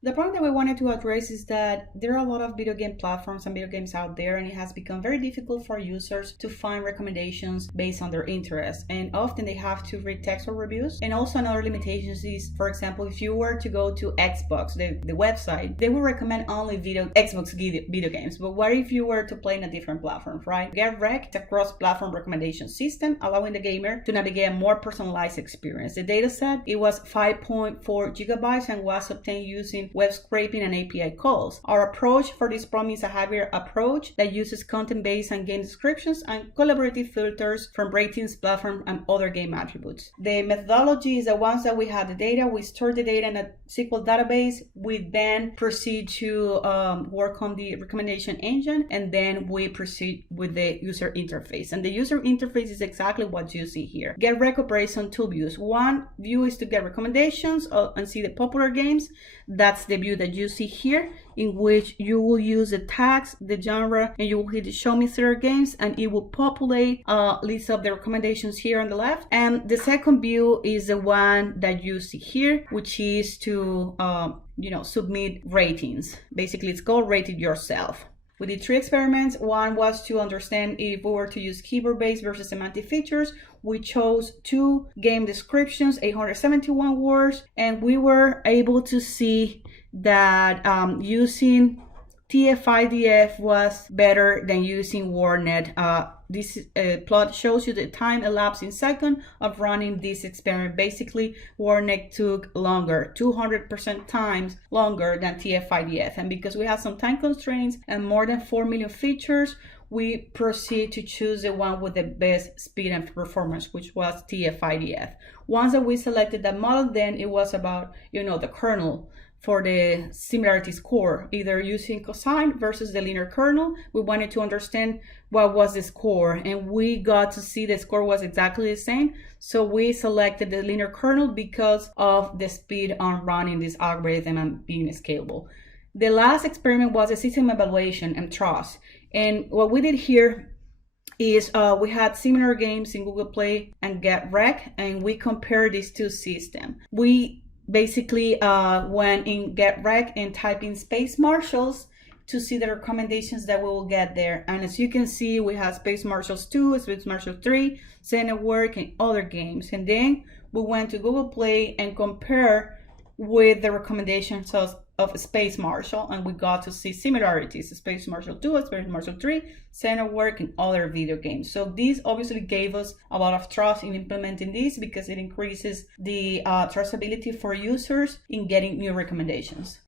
The point that we wanted to address is that there are a lot of video game platforms and video games out there, and it has become very difficult for users to find recommendations based on their interests. And often they have to read textual reviews. And also another limitation is, for example, if you were to go to Xbox, the website, they will recommend only Xbox video games. But what if you were to play in a different platform, right? GetRec is a cross-platform recommendation system, allowing the gamer to navigate a more personalized experience. The dataset, it was 5.4 gigabytes and was obtained using web scraping and API calls. Our approach for this problem is a hybrid approach that uses content based on game descriptions and collaborative filters from ratings, platform, and other game attributes. The methodology is that once that we have the data, we store the data in a SQL database. We then proceed to work on the recommendation engine, and then we proceed with the user interface. And the user interface is exactly what you see here. GetRec operates on two views. One view is to get recommendations and see the popular games. That's the view that you see here, in which you will use the tags, the genre, and you will hit the show me theater games, and it will populate a list of the recommendations here on the left. And the second view is the one that you see here, which is to submit ratings. Basically, it's called Rate It Yourself. We did 3 experiments. One was to understand if we were to use keyboard-based versus semantic features. We chose 2 game descriptions, 871 words, and we were able to see that using TF-IDF was better than using WordNet. This plot shows you the time elapsed in seconds of running this experiment. Basically, WordNet took longer, 200% times longer than TF-IDF. And because we had some time constraints and more than 4 million features, we proceed to choose the one with the best speed and performance, which was TF-IDF. Once that we selected that model, then it was about, the kernel for the similarity score, either using cosine versus the linear kernel. We wanted to understand what was the score, and we got to see the score was exactly the same. So we selected the linear kernel because of the speed on running this algorithm and being scalable. The last experiment was a system evaluation and trust. And what we did here is we had similar games in Google Play and GetRec, and we compared these two systems. We basically went in GetRec and type in Space Marshals to see the recommendations that we will get there. And as you can see, we have Space Marshals 2, Space Marshals 3, Zen Work, and other games. And then we went to Google Play and compare with the recommendations of Space Marshal, and we got to see similarities: Space Marshal 2, Space Marshal 3, Center Work, and other video games. So this obviously gave us a lot of trust in implementing this, because it increases the trustability for users in getting new recommendations.